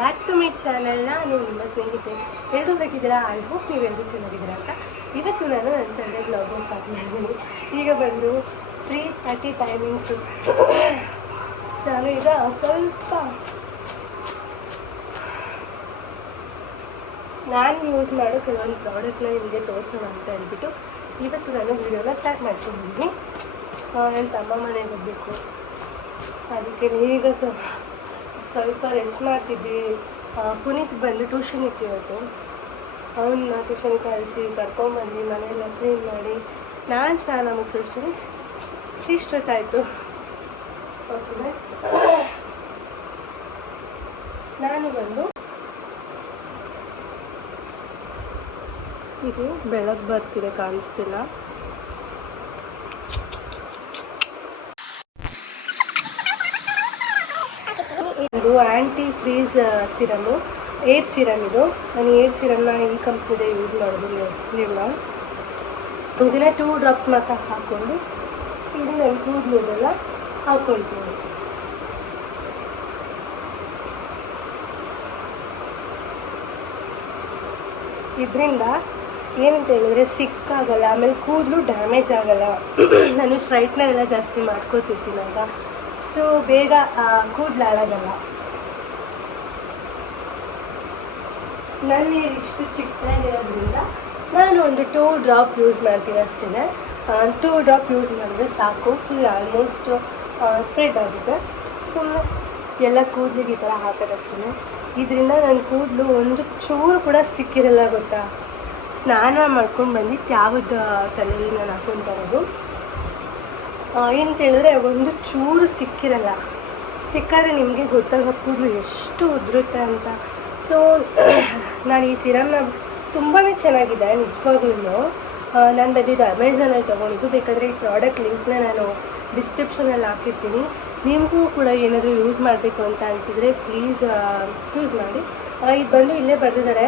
Back to my channel. ನಾನು ನಿಮ್ಮ ಸ್ನೇಹಿತೆ. ಎಲ್ಲರೂ ಹೇಗಿದ್ದೀರಾ? ಐ ಹೋಪ್ ನೀವೆಲ್ಲರೂ ಚೆನ್ನಾಗಿದ್ದೀರಾ ಅಂತ. ಇವತ್ತು ನಾನು ನನ್ನ ಸಂಡೇ ಬ್ಲಾಗ್ನ ಸ್ಟಾರ್ಟ್ ಮಾಡಿದ್ದೀನಿ. ಈಗ ಬಂದು 3:30 ಟೈಮಿಂಗ್ಸು. ನಾನು ಈಗ ಸ್ವಲ್ಪ ನಾನು ಯೂಸ್ ಮಾಡೋ ಕೆಲವೊಂದು ಪ್ರಾಡಕ್ಟ್ನ ನಿಮಗೆ ತೋರಿಸೋಣ ಅಂತ ಹೇಳ್ಬಿಟ್ಟು ಇವತ್ತು ನಾನು ವೀಡಿಯೋನ ಸ್ಟಾರ್ಟ್ ಮಾಡ್ಕೊಂಡಿದ್ದೀನಿ. ನನ್ನ ತಮ್ಮ ಮನೆಗೆ ಹೋಗಬೇಕು, ಅದಕ್ಕೆ ಈಗ ಸ್ವಲ್ಪ ರೆಸ್ಟ್ ಮಾಡ್ತಿದ್ವಿ. ಪುನೀತ್ ಬಂದು ಟ್ಯೂಷನ್ ಇತ್ತು ಇವತ್ತು. ಅವನ್ನ ಟ್ಯೂಷನ್ಗೆ ಕಳಿಸಿ ಕರ್ಕೊಂಡ್ಬಂದು ಮನೆಯೆಲ್ಲ ಕ್ಲೀನ್ ಮಾಡಿ ನಾನು ಸ್ನಾನ ಮುಗಿಸೋಷ್ಟರಲ್ಲಿ ಇಷ್ಟೊತ್ತಾಯಿತು. ಓಕೆ, ನಾನು ಬಂದು ಇದು ಬೆಳಗ್ಗೆ ಬರ್ತಿದೆ, ಕಾಣಿಸ್ತಿಲ್ಲ. ಇದು ಆ್ಯಂಟಿ ಫ್ರೀಸ್ ಸಿರಮು, ಏರ್ ಸಿರಮ್. ಇದು ನಾನು ಏರ್ ಸಿರಮ್ನ ಈ ಕಂಪ್ನಿದೆ ಯೂಸ್ ಮಾಡೋದು. ನೀವು ಇದನ್ನ 2 ಡ್ರಾಪ್ಸ್ ಮಾತ್ರ ಹಾಕ್ಕೊಂಡು ಇದು ನನ್ನ ಕೂದಲಿಗೆಲ್ಲ ಹಾಕ್ಕೊಳ್ತೀನಿ. ಇದರಿಂದ ಏನಂತ ಹೇಳಿದ್ರೆ ಸಿಕ್ಕಾಗಲ್ಲ, ಆಮೇಲೆ ಕೂದಲು ಡ್ಯಾಮೇಜ್ ಆಗಲ್ಲ. ನಾನು ಸ್ಟ್ರೈಟ್ನರ್ ಎಲ್ಲ ಜಾಸ್ತಿ ಮಾಡ್ಕೋತಿರ್ತೀನಲ್ಲ, ಸೊ ಬೇಗ ಕೂದಲು ಹಾಳಾಗಲ್ಲ. ನನ್ನ ಇಷ್ಟು ಚಿಕ್ಕದಾಗಿರೋದ್ರಿಂದ ನಾನು ಒಂದು 2 ಡ್ರಾಪ್ ಯೂಸ್ ಮಾಡ್ತೀನಿ ಅಷ್ಟೇ. 2 ಡ್ರಾಪ್ ಯೂಸ್ ಮಾಡಿದ್ರೆ ಸಾಕು, ಫುಲ್ ಆಲ್ಮೋಸ್ಟ್ ಸ್ಪ್ರೆಡ್ ಆಗುತ್ತೆ. ಸುಮ್ಮನೆ ಎಲ್ಲ ಕೂದಲಿಗೆ ಈ ಥರ ಹಾಕೋದಷ್ಟೇ. ಇದರಿಂದ ನನ್ನ ಕೂದಲು ಒಂದು ಚೂರು ಕೂಡ ಸಿಕ್ಕಿರಲ್ಲ, ಗೊತ್ತಾ. ಸ್ನಾನ ಮಾಡ್ಕೊಂಡು ಬಂದಿದ್ದು ಯಾವುದು ತಲೆಯಲ್ಲಿ ನಾನು ಹಾಕ್ಕೊತಾ ಇರೋದು. ಏನಂತ ಹೇಳಿದ್ರೆ ಒಂದು ಚೂರು ಸಿಕ್ಕಿರಲ್ಲ. ಸಿಕ್ಕಾದ್ರೆ ನಿಮಗೆ ಗೊತ್ತಾಗ ಕೂದಲು ಎಷ್ಟು ಉದುರುತ್ತೆ ಅಂತ. ಸೊ ನಾನು ಈ ಸಿರಮ್ನ ತುಂಬಾ ಚೆನ್ನಾಗಿದೆ ನಿಜವಾಗ್ಲೂ. ನಾನು ಬಂದಿದ್ದು ಅಮೆಝಾನಲ್ಲಿ ತೊಗೊಂಡಿದ್ದು. ಬೇಕಾದರೆ ಈ ಪ್ರಾಡಕ್ಟ್ ಲಿಂಕ್ನ ನಾನು ಡಿಸ್ಕ್ರಿಪ್ಷನಲ್ಲಿ ಹಾಕಿರ್ತೀನಿ. ನಿಮಗೂ ಕೂಡ ಏನಾದರೂ ಯೂಸ್ ಮಾಡಬೇಕು ಅಂತ ಅನಿಸಿದರೆ ಪ್ಲೀಸ್ ಯೂಸ್ ಮಾಡಿ. ಇದು ಬಂದು ಇಲ್ಲೇ ಬರೆದಿದ್ದಾರೆ,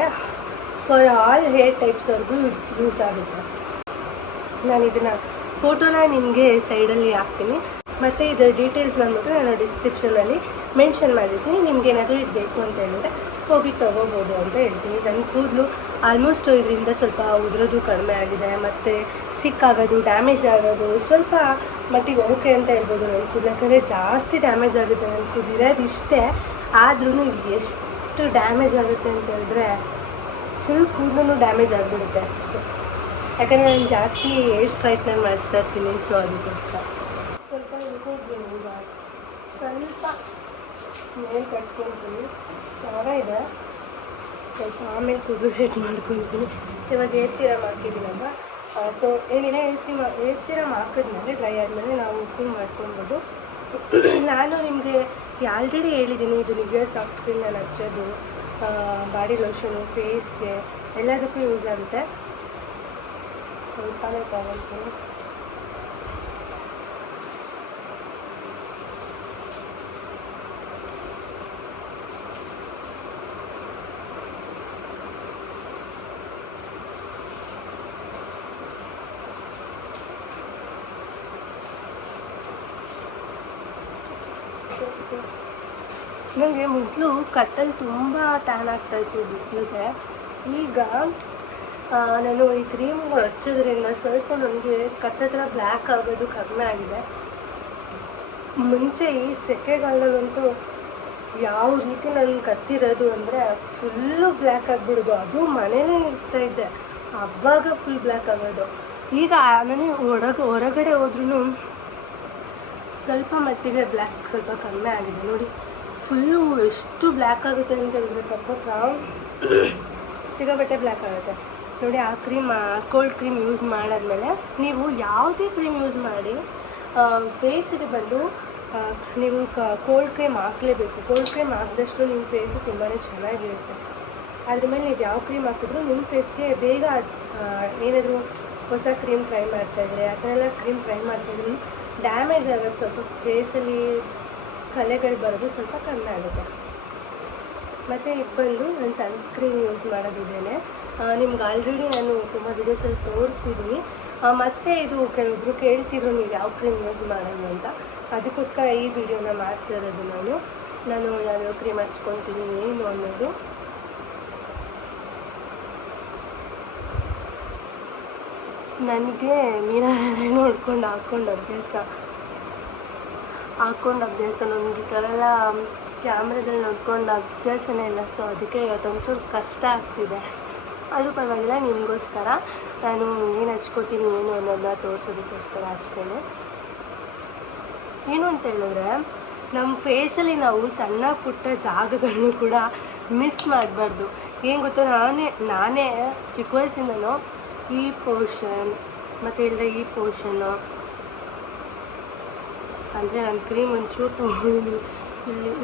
ಫಾರ್ ಆಲ್ ಹೇರ್ ಟೈಪ್ಸ್ವರೆಗೂ ಯೂಸ್ ಆಗುತ್ತೆ. ನಾನು ಇದನ್ನು ಫೋಟೋನ ನಿಮಗೆ ಸೈಡಲ್ಲಿ ಹಾಕ್ತೀನಿ, ಮತ್ತು ಇದರ ಡೀಟೇಲ್ಸ್ ಬಂದ್ಬಿಟ್ಟು ನಾನು ಡಿಸ್ಕ್ರಿಪ್ಷನಲ್ಲಿ ಮೆನ್ಷನ್ ಮಾಡಿರ್ತೀನಿ. ನಿಮ್ಗೆ ಏನಾದರೂ ಇದು ಬೇಕು ಅಂತ ಹೇಳಿದ್ರೆ ಹೋಗಿ ತೊಗೋಬೋದು ಅಂತ ಹೇಳ್ತೀನಿ. ನನ್ನ ಕೂದಲು ಆಲ್ಮೋಸ್ಟ್ ಇದರಿಂದ ಸ್ವಲ್ಪ ಉದುರೋದು ಕಡಿಮೆ ಆಗಿದೆ, ಮತ್ತು ಸಿಕ್ಕಾಗೋದು ಡ್ಯಾಮೇಜ್ ಆಗೋದು ಸ್ವಲ್ಪ ಮಟ್ಟಿಗೆ ಓಕೆ ಅಂತ ಹೇಳ್ಬೋದು ನನ್ನ ಕೂದಲು. ಯಾಕಂದರೆ ಜಾಸ್ತಿ ಡ್ಯಾಮೇಜ್ ಆಗುತ್ತೆ ನನ್ನ ಕೂದಲು, ಇರೋದು ಇಷ್ಟೇ. ಆದ್ರೂ ಎಷ್ಟು ಡ್ಯಾಮೇಜ್ ಆಗುತ್ತೆ ಅಂತ ಹೇಳಿದ್ರೆ ಫುಲ್ ಕೂದಲು ಡ್ಯಾಮೇಜ್ ಆಗಿಬಿಡುತ್ತೆ. ಸೊ ಯಾಕಂದರೆ ನಾನು ಜಾಸ್ತಿ ಏರ್ ಸ್ಟ್ರೈಟ್ನರ್ ಮಾಡಿಸ್ತಾ ಇರ್ತೀನಿ, ಸೊ ಅದಕ್ಕೋಸ್ಕರ ಸ್ವಲ್ಪ ಸ್ವಲ್ಪ ಮೇಲೆ ಕಟ್ಕೊಳ್ತೀನಿ. ಜಾಗ ಇದೆ, ಸ್ವಲ್ಪ ಆಮೇಲೆ ಕೂದಲು ಸೆಟ್ ಮಾಡ್ಕೊಳ್ತೀನಿ. ಇವಾಗ ಏರ್ ಸಿರಮ್ ಹಾಕಿದ್ದೀನಲ್ಲ, ಸೊ ಏನಿಲ್ಲ, ಏರ್ ಸಿರಮ್ ಹಾಕಿದ್ಮೇಲೆ ಡ್ರೈ ಆದಮೇಲೆ ನಾವು ಉಪ್ಪು ಮಾಡ್ಕೊಳ್ಬೋದು. ನಾನು ನಿಮಗೆ ಆಲ್ರೆಡಿ ಹೇಳಿದ್ದೀನಿ, ಇದು ನಿಗೆ ಸಾಫ್ಟ್ ಕ್ರೀಮ್ ನಾನು ಹಚ್ಚೋದು, ಬಾಡಿ ಲೋಷನು, ಫೇಸ್ಗೆ ಎಲ್ಲದಕ್ಕೂ ಯೂಸ್ ಆಗುತ್ತೆ. ಸ್ವಲ್ಪನೇ ತಗೊಳ್ತೀನಿ. ನನಗೆ ಮೊದಲು ಕತ್ತಲ್ಲಿ ತುಂಬ ಟ್ಯಾನ್ ಆಗ್ತಾಯಿತ್ತು ಬಿಸಿಲಿಗೆ. ಈಗ ನಾನು ಈ ಕ್ರೀಮ್ ಹಚ್ಚೋದ್ರಿಂದ ಸ್ವಲ್ಪ ನನಗೆ ಕತ್ತತ್ರ ಬ್ಲ್ಯಾಕ್ ಆಗೋದು ಕಡಿಮೆ ಆಗಿದೆ. ಮುಂಚೆ ಈ ಸೆಕೆಗಾಲದಲ್ಲಂತೂ ಯಾವ ರೀತಿ ನನಗೆ ಕತ್ತಿರೋದು ಅಂದರೆ ಫುಲ್ಲು ಬ್ಲ್ಯಾಕ್ ಆಗಿಬಿಡೋದು. ಅದು ಮನೇಲೇ ಇರ್ತಾಯಿದ್ದೆ, ಆವಾಗ ಫುಲ್ ಬ್ಲ್ಯಾಕ್ ಆಗೋದು. ಈಗ ನನಗೆ ಹೊರಗಡೆ ಹೋದ್ರೂ ಸ್ವಲ್ಪ ಮಟ್ಟಿಗೆ ಬ್ಲ್ಯಾಕ್ ಸ್ವಲ್ಪ ಕಡಿಮೆ ಆಗಿದೆ. ನೋಡಿ ಫುಲ್ಲು ಎಷ್ಟು ಬ್ಲ್ಯಾಕ್ ಆಗುತ್ತೆ ಅಂತ ಹೇಳಿದ್ರೆ ಕತ್ತತ್ರ ಸಿಕ್ಕಾಪಟ್ಟೆ ಬ್ಲ್ಯಾಕ್ ಆಗುತ್ತೆ. ನೋಡಿ ಆ ಕ್ರೀಮ್, ಕೋಲ್ಡ್ ಕ್ರೀಮ್ ಯೂಸ್ ಮಾಡಾದ್ಮೇಲೆ ನೀವು ಯಾವುದೇ ಕ್ರೀಮ್ ಯೂಸ್ ಮಾಡಿ ಫೇಸಿಗೆ ಬಂದು ನೀವು ಕೋಲ್ಡ್ ಕ್ರೀಮ್ ಹಾಕಲೇಬೇಕು. ಕೋಲ್ಡ್ ಕ್ರೀಮ್ ಹಾಕಿದಷ್ಟು ನಿಮ್ಮ ಫೇಸು ತುಂಬಾ ಚೆನ್ನಾಗಿರುತ್ತೆ. ಅದ್ರ ಮೇಲೆ ನೀವು ಯಾವ ಕ್ರೀಮ್ ಹಾಕಿದ್ರೂ ನಿಮ್ಮ ಫೇಸ್ಗೆ ಬೇಗ ಏನಾದರೂ ಹೊಸ ಕ್ರೀಮ್ ಟ್ರೈ ಮಾಡ್ತಾಯಿದ್ರೆ ಆ ಥರ ಎಲ್ಲ ಕ್ರೀಮ್ ಟ್ರೈ ಮಾಡ್ತಾಯಿದ್ರು ಡ್ಯಾಮೇಜ್ ಆಗೋದು, ಸ್ವಲ್ಪ ಫೇಸಲ್ಲಿ ಕಲೆಗಳು ಬರೋದು ಸ್ವಲ್ಪ ಕಡಿಮೆ ಆಗುತ್ತೆ. ಮತ್ತು ಇದು ಬಂದು ನಾನು ಸನ್ಸ್ಕ್ರೀನ್ ಯೂಸ್ ಮಾಡೋದಿದ್ದೇನೆ. ನಿಮ್ಗೆ ಆಲ್ರೆಡಿ ನಾನು ತುಂಬ ವಿಡಿಯೋಸಲ್ಲಿ ತೋರಿಸಿದ್ದೀನಿ. ಮತ್ತು ಇದು ಕೆಲವೊಬ್ಬರು ಕೇಳ್ತಿದ್ರು ನೀವು ಯಾವ ಕ್ರೀಮ್ ಯೂಸ್ ಮಾಡೋದು ಅಂತ, ಅದಕ್ಕೋಸ್ಕರ ಈ ವಿಡಿಯೋನ ಮಾಡ್ತಿರೋದು ನಾನು. ನಾನು ಯಾವ್ಯಾವ ಕ್ರೀಮ್ ಹಚ್ಕೊತೀನಿ ಏನು ಅನ್ನೋದು. ನನಗೆ ಮಿರರಲ್ಲೇ ನೋಡ್ಕೊಂಡು ಹಾಕ್ಕೊಂಡು ಅಭ್ಯಾಸ ನನಗೆ ಈ ಥರ ಎಲ್ಲ ಕ್ಯಾಮ್ರಾದಲ್ಲಿ ನೋಡ್ಕೊಂಡು ಅಭ್ಯಾಸನೇ ಇಲ್ಲ. ಸೊ ಅದಕ್ಕೆ ಇವತ್ತೊಂಚೂರು ಕಷ್ಟ ಆಗ್ತಿದೆ. ಅದು ಪರವಾಗಿಲ್ಲ, ನಿಮಗೋಸ್ಕರ ನಾನು ಏನು ಹಚ್ಕೋತೀನಿ ಏನು ಅನ್ನೋದನ್ನ ತೋರಿಸೋದಕ್ಕೋಸ್ಕರ ಅಷ್ಟೇ. ಏನು ಅಂತ ಹೇಳಿದ್ರೆ, ನಮ್ಮ ಫೇಸಲ್ಲಿ ನಾವು ಸಣ್ಣ ಪುಟ್ಟ ಜಾಗಗಳನ್ನು ಕೂಡ ಮಿಸ್ ಮಾಡಬಾರ್ದು. ಏನು ಗೊತ್ತಾ, ನಾನೇ ಚಿಕ್ಕ ವಯಸ್ಸಿಂದನೂ ಈ ಪೋರ್ಷನ್ ಮತ್ತು ಇಲ್ಲದೆ ಈ ಪೋರ್ಷನ್ನು ಅಂದರೆ ನಾನು ಕ್ರೀಮ್ ಒಂಚೂರು ತೊಗೊಂಡು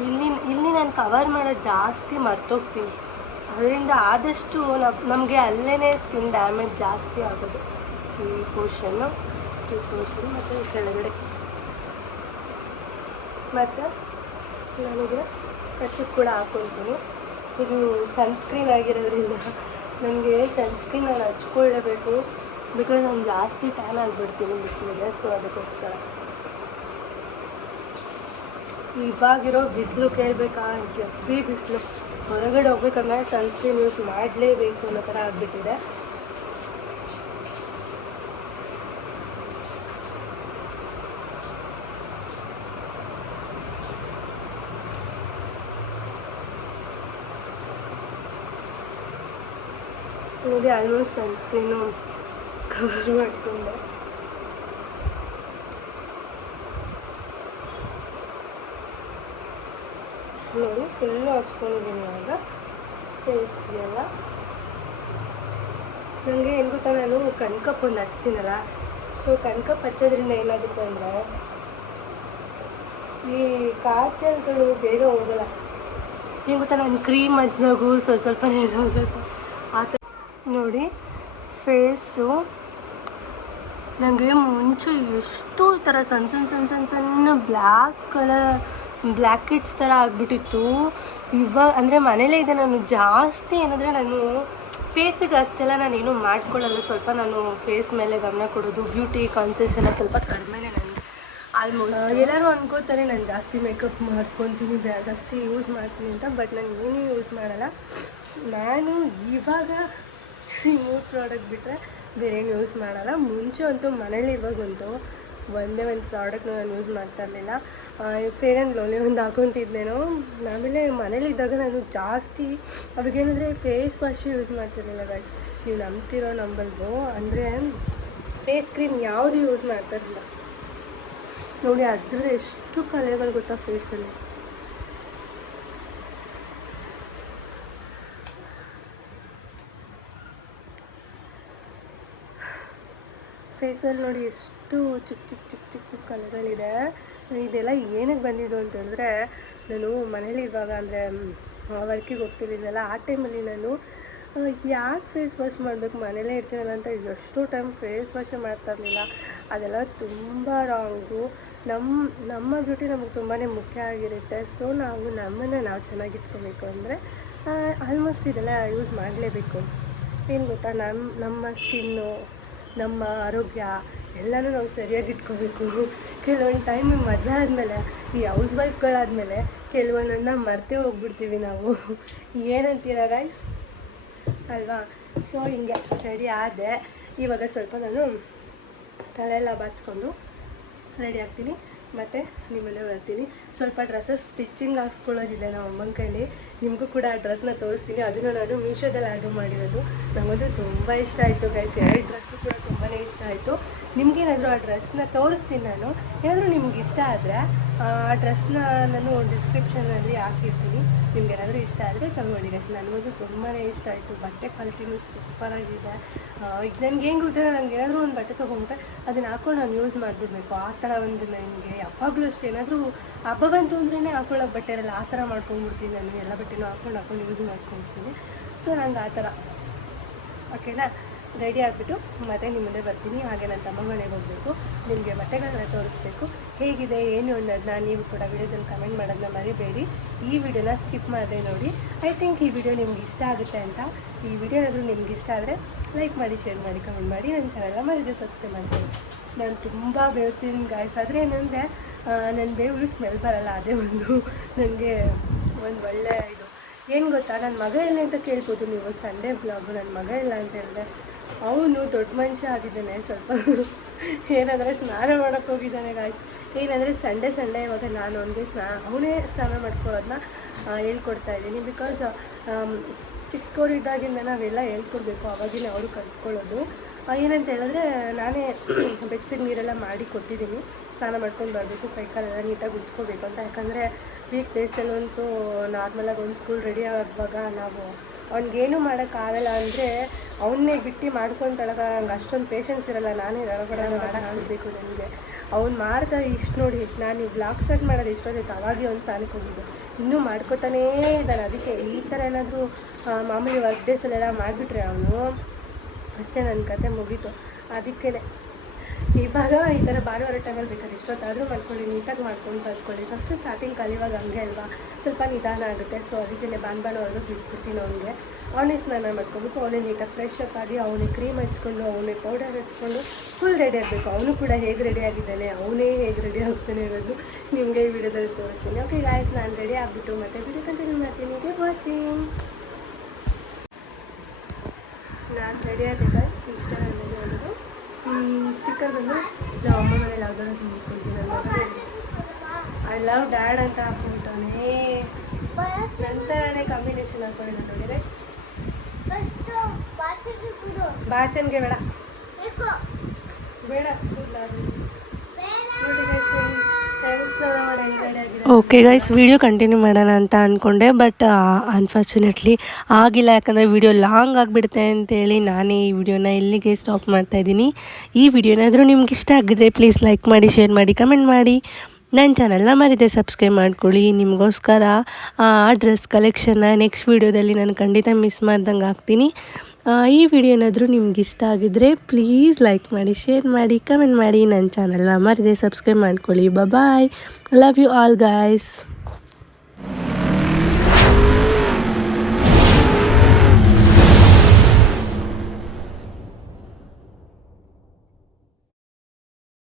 ಇಲ್ಲಿ ನಾನು ಕವರ್ ಮಾಡೋದು ಜಾಸ್ತಿ ಮರ್ತೋಗ್ತೀನಿ. ಅದರಿಂದ ಆದಷ್ಟು ನಮಗೆ ಅಲ್ಲೇ ಸ್ಕಿನ್ ಡ್ಯಾಮೇಜ್ ಜಾಸ್ತಿ ಆಗೋದು. ಈ ಪೋರ್ಷನ್ನು ಮತ್ತು ಈ ಕೆಳಗಡೆ. ಮತ್ತು ನನಗೆ ಕಟ್ಟಕ್ಕೆ ಕೂಡ ಹಾಕ್ಕೊಳ್ತೀನಿ. ಇದು ಸನ್ಸ್ಕ್ರೀನ್ ಆಗಿರೋದ್ರಿಂದ ನನಗೆ ಸನ್ಸ್ಕ್ರೀನ್ ನಾನು ಹಚ್ಕೊಳ್ಳೇಬೇಕು. ಬಿಕಾಸ್ ನಾನು ಜಾಸ್ತಿ ಟ್ಯಾನ್ ಆಗಿಬಿಡ್ತೀನಿ ಬಿಸಿಲಿಗೆ. ಸೊ ಅದಕ್ಕೋಸ್ಕರ ಇವಾಗಿರೋ ಬಿಸಿಲು ಕೇಳಬೇಕಾ, ಹೆವಿ ಬಿಸಿಲು. ಹೊರಗಡೆ ಹೋಗ್ಬೇಕಂದ್ರೆ ಸನ್ಸ್ಕ್ರೀನ್ ಯೂಸ್ ಮಾಡಲೇಬೇಕು ಅನ್ನೋ ಥರ ಆಗಿಬಿಟ್ಟಿದೆ. ನೋಡಿ, ಆಲ್ಮೋಸ್ಟ್ ಸನ್ಸ್ಕ್ರೀನು ಕವರ್ ಮಾಡಿಕೊಂಡೆ. ನೋಡಿ, ಫುಲ್ಲು ಹಚ್ಕೊಂಡಿದ್ದೀನಿ ಇವಾಗ ಫೇಸ್ಗೆಲ್ಲ. ನನಗೆ ಏನು ಗೊತ್ತಾ, ನಾನು ಕಣ್ಕಪ್ ಒಂದು ಹಚ್ತೀನಲ್ಲ, ಸೊ ಕಣ್ಕಪ್ ಹಚ್ಚೋದ್ರಿಂದ ಏನಾಗುತ್ತೆ ಅಂದರೆ ಈ ಕಾಜಲ್ಗಳು ಬೇಗ ಹೋಗಲ್ಲ. ಏನು ಗೊತ್ತಾ, ನಾನು ಕ್ರೀಮ್ ಹಚ್ಚಿದಾಗೂ ಸ್ವಲ್ಪ ಆ ಥರ. ನೋಡಿ, ಫೇಸು ನನಗೆ ಮುಂಚೆ ಎಷ್ಟು ಥರ ಸಣ್ಣ ಬ್ಲ್ಯಾಕ್ ಕಲರ್ ಬ್ಲ್ಯಾಕ್ ಹೆಡ್ಸ್ ಥರ ಆಗಿಬಿಟ್ಟಿತ್ತು. ಇವಾಗ ಅಂದರೆ ಮನೇಲೇ ಇದೆ. ನಾನು ಜಾಸ್ತಿ ಏನಂದರೆ ನಾನು ಫೇಸಿಗೆ ಅಷ್ಟೆಲ್ಲ ನಾನೇನು ಮಾಡ್ಕೊಳ್ಳಲ್ಲ. ಸ್ವಲ್ಪ ನಾನು ಫೇಸ್ ಮೇಲೆ ಗಮನ ಕೊಡೋದು, ಬ್ಯೂಟಿ ಕಾನ್ಸಿಯಸ್ ಎಲ್ಲ ಸ್ವಲ್ಪ ಕಡಿಮೆನೇ ನನಗೆ. ಆಲ್ಮೋಸ್ಟ್ ಎಲ್ಲರೂ ಅನ್ಕೋತಾರೆ ನಾನು ಜಾಸ್ತಿ ಮೇಕಪ್ ಮಾಡ್ಕೊತೀನಿ, ಜಾಸ್ತಿ ಯೂಸ್ ಮಾಡ್ತೀನಿ ಅಂತ. ಬಟ್ ನಾನು ಏನೂ ಯೂಸ್ ಮಾಡಲ್ಲ. ನಾನು ಇವಾಗ ಈ 3 ಪ್ರಾಡಕ್ಟ್ ಬಿಟ್ಟರೆ ಬೇರೇನು ಯೂಸ್ ಮಾಡಲ್ಲ. ಮುಂಚೆ ಅಂತೂ ಮನೇಲಿ ಇವಾಗಂತೂ ಒಂದೇ ಒಂದು ಪ್ರಾಡಕ್ಟ್ನ ನಾನು ಯೂಸ್ ಮಾಡ್ತಾ ಇರಲಿಲ್ಲ. ಫೇರ್ ಆ್ಯಂಡ್ ಲವ್ಲಿ ಒಂದು ಹಾಕೊತಿದ್ದೇನೋ. ಆಮೇಲೆ ಮನೇಲಿದ್ದಾಗ ನಾನು ಜಾಸ್ತಿ ಅವಾಗೇನಂದರೆ ಫೇಸ್ ವಾಶ್ ಯೂಸ್ ಮಾಡ್ತಿರಲಿಲ್ಲ ಗೈಸ್. ನೀವು ನಂಬ್ತಿರೋ ನಂಬಲ್ವೋ, ಅಂದರೆ ಫೇಸ್ ಕ್ರೀಮ್ ಯಾವುದು ಯೂಸ್ ಮಾಡ್ತಾ ಇರಲಿಲ್ಲ. ನೋಡಿ, ಅದ್ರದ್ದು ಎಷ್ಟು ಕಲೆಗಳು ಗೊತ್ತಾ ಫೇಸಲ್ಲಿ. ಫೇಸಲ್ಲಿ ನೋಡಿ ಎಷ್ಟು ಚಿಕ್ಕ ಕಲೆಗಳಿದೆ. ಇದೆಲ್ಲ ಏನಕ್ಕೆ ಬಂದಿದ್ದು ಅಂತ ಹೇಳಿದ್ರೆ, ನಾನು ಮನೇಲಿ ಇವಾಗ ಅಂದರೆ ವರ್ಕಿಗೆ ಹೋಗ್ತಿರ್ಲಿಲ್ಲ. ಆ ಟೈಮಲ್ಲಿ ನಾನು ಯಾಕೆ ಫೇಸ್ ವಾಶ್ ಮಾಡಬೇಕು, ಮನೇಲೇ ಇರ್ತೀನಲ್ಲ ಅಂತ ಎಷ್ಟೋ ಟೈಮ್ ಫೇಸ್ ವಾಶೇ ಮಾಡ್ತಾ ಇರಲಿಲ್ಲ. ಅದೆಲ್ಲ ತುಂಬ ರಾಂಗು. ನಮ್ಮ ಬ್ಯೂಟಿ ನಮಗೆ ತುಂಬಾ ಮುಖ್ಯ ಆಗಿರುತ್ತೆ. ಸೊ ನಮ್ಮನ್ನು ನಾವು ಚೆನ್ನಾಗಿಟ್ಕೋಬೇಕು ಅಂದರೆ ಆಲ್ಮೋಸ್ಟ್ ಇದೆಲ್ಲ ಯೂಸ್ ಮಾಡಲೇಬೇಕು. ಏನು ಗೊತ್ತಾ, ನಮ್ಮ ಸ್ಕಿನ್ನು, ನಮ್ಮ ಆರೋಗ್ಯ ಎಲ್ಲನೂ ನಾವು ಸರಿಯಾಗಿ ಇಟ್ಕೋಬೇಕು. ಕೆಲವೊಂದು ಟೈಮ್ ಮದುವೆ ಆದಮೇಲೆ, ಈ ಹೌಸ್ ವೈಫ್ಗಳಾದಮೇಲೆ ಕೆಲವೊಂದನ್ನು ಮರ್ತೇ ಹೋಗ್ಬಿಡ್ತೀವಿ ನಾವು. ಏನಂತೀರ ಗೈಸ್ ಅಲ್ವಾ? ಸೊ ಹಿಂಗೆ ರೆಡಿ ಆದೆ. ಇವಾಗ ಸ್ವಲ್ಪ ನಾನು ತಲೆಯೆಲ್ಲ ಬಾಚ್ಕೊಂಡು ರೆಡಿ ಆಗ್ತೀನಿ, ಮತ್ತು ನಿಮ್ಮಲ್ಲೇ ಬರ್ತೀನಿ. ಸ್ವಲ್ಪ ಡ್ರೆಸ್ಸಸ್ ಸ್ಟಿಚಿಂಗ್ ಹಾಕ್ಸ್ಕೊಳ್ಳೋದಿದೆ ನಮ್ಮ ಅಮ್ಮನ ಕೈಲಿ. ನಿಮಗೂ ಕೂಡ ಆ ಡ್ರೆಸ್ನ ತೋರಿಸ್ತೀನಿ. ಅದನ್ನು ನಾನು ಮೀಶೋದಲ್ಲಿ ಆರ್ಡರ್ ಮಾಡಿರೋದು. ನಮಗದು ತುಂಬ ಇಷ್ಟ ಆಯಿತು ಗೈಸ್. 2 ಡ್ರೆಸ್ಸು ಕೂಡ ತುಂಬಾ ಇಷ್ಟ ಆಯಿತು. ನಿಮಗೇನಾದರೂ ಆ ಡ್ರೆಸ್ನ ತೋರಿಸ್ತೀನಿ ನಾನು. ಏನಾದರೂ ನಿಮ್ಗೆ ಇಷ್ಟ ಆದರೆ ಆ ಡ್ರೆಸ್ನ ನಾನು ಡಿಸ್ಕ್ರಿಪ್ಷನಲ್ಲಿ ಹಾಕಿರ್ತೀನಿ. ನಿಮ್ಗೇನಾದರೂ ಇಷ್ಟ ಆದರೆ ತೊಗೊಳ್ಳಿ ಗೈಸ್. ನನಗದು ತುಂಬಾ ಇಷ್ಟ ಆಯಿತು. ಬಟ್ಟೆ ಕ್ವಾಲಿಟಿನೂ ಸೂಪರಾಗಿದೆ. ಈಗ ನನಗೆ ಹೆಂಗೆ ಗೊತ್ತಿಲ್ಲ, ನನಗೆ ಏನಾದರೂ ಒಂದು ಬಟ್ಟೆ ತೊಗೊಂಡ್ರೆ ಅದನ್ನು ಹಾಕ್ಕೊಂಡು ನಾನು ಯೂಸ್ ಮಾಡಿಬಿಡ್ಬೇಕು. ಆ ಥರ ಒಂದು ನನಗೆ ಯಾವಾಗಲೂ ಅಷ್ಟೇ, ಏನಾದರೂ ಹಬ್ಬ ಬಂತು ಅಂದ್ರೇ ಹಾಕೊಳ್ಳೋಕೆ ಬಟ್ಟೆ ಇರಲ್ಲ. ಆ ಥರ ಮಾಡ್ಕೊಂಡ್ಬಿಡ್ತೀನಿ ನಾನು. ಎಲ್ಲ ಬಟ್ಟೆನೂ ಹಾಕ್ಕೊಂಡು ಯೂಸ್ ಮಾಡ್ಕೊಂಡ್ಬಿಡ್ತೀನಿ. ಸೊ ನಂಗೆ ಆ ಥರ ಓಕೆನಾ. ರೆಡಿ ಆಗಿಬಿಟ್ಟು ಮತ್ತೆ ನಿಮ್ಮ ಮುಂದೆ ಬರ್ತೀನಿ. ಹಾಗೆ ನನ್ನ ತಮ್ಮ ಮನೆಗೆ ಹೋಗಬೇಕು, ನಿಮಗೆ ಬಟ್ಟೆಗಳನ್ನ ತೋರಿಸ್ಬೇಕು. ಹೇಗಿದೆ ಏನು ಅನ್ನೋದನ್ನ ನೀವು ಕೂಡ ವಿಡಿಯೋದಲ್ಲಿ ಕಮೆಂಟ್ ಮಾಡೋದನ್ನ ಮರಿಬೇಡಿ. ಈ ವಿಡಿಯೋನ ಸ್ಕಿಪ್ ಮಾಡದೆ ನೋಡಿ. ಐ ಥಿಂಕ್ ಈ ವಿಡಿಯೋ ನಿಮ್ಗೆ ಇಷ್ಟ ಆಗುತ್ತೆ ಅಂತ. ಈ ವಿಡಿಯೋ ಏನಾದರೂ ನಿಮ್ಗೆ ಇಷ್ಟ ಆದರೆ ಲೈಕ್ ಮಾಡಿ, ಶೇರ್ ಮಾಡಿ, ಕಮೆಂಟ್ ಮಾಡಿ. ನನ್ನ ಚಾನೆಲ್ನ ಮರಿದೆ ಸಬ್ಸ್ಕ್ರೈಬ್ ಮಾಡ್ತೀನಿ. ನಾನು ತುಂಬ ಬೇವ್ತೀನಿ ಗಾಯ್ಸ್. ಆದರೆ ಏನಂದರೆ ನನ್ನ ಬೇವು ಸ್ಮೆಲ್ ಬರಲ್ಲ, ಅದೇ ಒಂದು ನನಗೆ ಒಂದು ಒಳ್ಳೆ ಇದು. ಏನು ಗೊತ್ತಾ, ನನ್ನ ಮಗ ಇಲ್ಲ ಅಂತ ಕೇಳ್ಬೋದು ನೀವು. ಸಂಡೇ ಬ್ಲಾಗು ನನ್ನ ಮಗ ಇಲ್ಲ ಅಂತ ಹೇಳಿದ್ರೆ, ಅವನು ದೊಡ್ಡ ಮನುಷ್ಯ ಆಗಿದ್ದಾನೆ. ಸ್ವಲ್ಪ ಏನಂದರೆ ಸ್ನಾನ ಮಾಡೋಕ್ಕೆ ಹೋಗಿದ್ದಾನೆ ಗಾಯ್ಸ್. ಏನಂದರೆ ಸಂಡೇ ಇವಾಗ ನಾನು ಅವನಿಗೆ ಅವನೇ ಸ್ನಾನ ಮಾಡ್ಕೊಳ್ಳೋದನ್ನ ಹೇಳ್ಕೊಡ್ತಾ ಇದ್ದೀನಿ. ಬಿಕಾಸ್ ಚಿಕ್ಕವರಿದ್ದಾಗಿಂದ ನಾವೆಲ್ಲ ಹೇಳ್ಕೊಡ್ಬೇಕು, ಅವಾಗಿನ ಅವರು ಕಲ್ತ್ಕೊಳ್ಳೋದು. ಏನಂತ ಹೇಳಿದ್ರೆ ನಾನೇ ಬೆಚ್ಚಗೆ ನೀರೆಲ್ಲ ಮಾಡಿ ಕೊಟ್ಟಿದ್ದೀನಿ. ಸ್ನಾನ ಮಾಡ್ಕೊಂಡು ಬರಬೇಕು, ಕೈಕಾಲೆಲ್ಲ ನೀಟಾಗಿ ಉಜ್ಕೋಬೇಕು ಅಂತ. ಯಾಕಂದರೆ ವೀಕ್ ಡೇಸಲ್ಲಂತೂ ನಾರ್ಮಲಾಗಿ ಒಂದು ಸ್ಕೂಲ್ ರೆಡಿ ಆಗುವಾಗ ನಾವು ಅವ್ನಿಗೇನು ಮಾಡೋಕ್ಕಾಗಲ್ಲ. ಅಂದರೆ ಅವನ್ನೇ ಬಿಟ್ಟು ಮಾಡ್ಕೊತಾಳಗ ನಂಗೆ ಅಷ್ಟೊಂದು ಪೇಷನ್ಸ್ ಇರೋಲ್ಲ. ನಾನೇ ಹೊರಗಡೆ ಮಾಡಬೇಕು ನನಗೆ. ಅವ್ನು ಮಾಡ್ತಾರೆ ಇಷ್ಟು ನೋಡಿ. ನಾನು ಈ ಬ್ಲಾಗ್ ಸ್ಟಾರ್ಟ್ ಮಾಡೋದು ಇಷ್ಟೊಂದಿತ್ತು, ಅವಾಗೇ ಒಂದು ಸಾಲಕ್ಕೆ ಹೋಗಿದ್ದು. ಇನ್ನೂ ಮಾಡ್ಕೋತಾನೇ ಇದ್ದಾನೆ. ಅದಕ್ಕೆ ಈ ಥರ ಏನಾದರೂ ಮಾಮೂಲಿ ವರ್ಕ್ ಡೇಸಲ್ಲೆಲ್ಲ ಮಾಡಿಬಿಟ್ರೆ ಅವನು ಅಷ್ಟೇ, ನನ್ನ ಕತೆ ಮುಗೀತು. ಅದಕ್ಕೇ ಇವಾಗ ಈ ಥರ ಭಾನುವಾರ ಟೈಮಲ್ಲಿ ಬೇಕಾದ್ರೆ ಇಷ್ಟೊತ್ತಾದರೂ ಮಾಡ್ಕೊಳ್ಳಿ, ನೀಟಾಗಿ ಮಾಡ್ಕೊಂಡು ಕಲ್ತ್ಕೊಳ್ಳಿ. ಫಸ್ಟು ಸ್ಟಾರ್ಟಿಂಗ್ ಕಲಿಯುವಾಗ ಹಂಗೆ ಅಲ್ವಾ, ಸ್ವಲ್ಪ ನಿಧಾನ ಆಗುತ್ತೆ. ಸೊ ಅದಕ್ಕೆ ಭಾನುವಾರವರೆಗೂ ಬಿಟ್ಬಿಡ್ತೀನಿ ಅವನಿಗೆ. ಅವನೇ ಸ್ನಾನ ಮಾಡ್ಕೊಬೇಕು, ಅವನೇ ನೀಟಾಗಿ ಫ್ರೆಶ್ ಅಪ್ ಆಗಿ, ಅವನೇ ಕ್ರೀಮ್ ಹಚ್ಕೊಂಡು, ಅವನೇ ಪೌಡರ್ ಹಚ್ಕೊಂಡು ಫುಲ್ ರೆಡಿ ಆಗಬೇಕು. ಅವನು ಕೂಡ ಹೇಗೆ ರೆಡಿ ಆಗಿದ್ದಾನೆ, ಅವನೇ ಹೇಗೆ ರೆಡಿ ಆಗ್ತಾನೆ ಇರೋದು ನಿಮಗೆ ಈ ವಿಡಿಯೋದಲ್ಲಿ ತೋರಿಸ್ತೀನಿ. ಓಕೆ ಗಾಯ್ಸ್, ನಾನು ರೆಡಿ ಆಗಿಬಿಟ್ಟು ಮತ್ತೆ ವಿಡಿಯೋ ಕಂಟಿನ್ಯೂ ಮಾಡ್ತೀನಿ. Keep watching. ನಾನು ರೆಡಿ ಆದೆ ಗಾಯ್ಸ್. ಇಷ್ಟ ನನಗೆ ಅನ್ನೋದು ಸ್ಟಿಕ್ಕರ್ ಬಂದು ನಾವು ಅಮ್ಮ ಮನೇಲಿ ಯಾವ್ದಾದ್ರು ತುಂಬಿಕೊಳ್ತೀನಿ. ನನ್ನ ಐ ಲವ್ ಡ್ಯಾಡ್ ಅಂತ ಹಾಕ್ಬಿಟ್ಟವನೇ. ನಂತರನೇ ಕಾಂಬಿನೇಷನ್ ಹಾಕ್ಕೊಂಡಿದ್ದೆ ನೋಡಿ ಗೈಸ್. ಬಾಚನ್ಗೆ ಬೇಡ ಬೇಡ ನೋಡಿ guys. Okay guys, video continue ಮಾಡೋಣ ಅಂತ ಅಂದ್ಕೊಂಡೆ, ಬಟ್ ಅನ್ಫಾರ್ಚುನೇಟ್ಲಿ ಆಗಿಲ್ಲ. ಯಾಕಂದರೆ ವಿಡಿಯೋ ಲಾಂಗ್ ಆಗಿಬಿಡುತ್ತೆ ಅಂತೇಳಿ ನಾನೇ ಈ ವಿಡಿಯೋನ ಇಲ್ಲಿಗೆ ಸ್ಟಾಪ್ ಮಾಡ್ತಾಯಿದ್ದೀನಿ. ಈ ವಿಡಿಯೋ ಏನಾದರೂ ನಿಮ್ಗೆ ಇಷ್ಟ ಆಗಿದ್ರೆ ಪ್ಲೀಸ್ ಲೈಕ್ ಮಾಡಿ, ಶೇರ್ ಮಾಡಿ, ಕಮೆಂಟ್ ಮಾಡಿ. ನನ್ನ ಚಾನಲ್ನ ಮರಿದೆ ಸಬ್ಸ್ಕ್ರೈಬ್ ಮಾಡ್ಕೊಳ್ಳಿ. ನಿಮಗೋಸ್ಕರ ಆ ಡ್ರೆಸ್ ಕಲೆಕ್ಷನ್ನ ನೆಕ್ಸ್ಟ್ ವೀಡಿಯೋದಲ್ಲಿ ನಾನು ಖಂಡಿತ ಮಿಸ್ ಮಾಡ್ದಂಗೆ ಹಾಕ್ತೀನಿ. ಈ ವಿಡಿಯೋ ಏನಾದರೂ ನಿಮ್ಗೆ ಇಷ್ಟ ಆಗಿದ್ರೆ ಪ್ಲೀಸ್ ಲೈಕ್ ಮಾಡಿ, ಶೇರ್ ಮಾಡಿ, ಕಮೆಂಟ್ ಮಾಡಿ. ನನ್ನ ಚಾನಲ್ನ ಮರಿದೆ ಸಬ್ಸ್ಕ್ರೈಬ್ ಮಾಡ್ಕೊಳ್ಳಿ. ಬಾಯ್, ಲವ್ ಯು ಆಲ್ ಗಾಯ್ಸ್.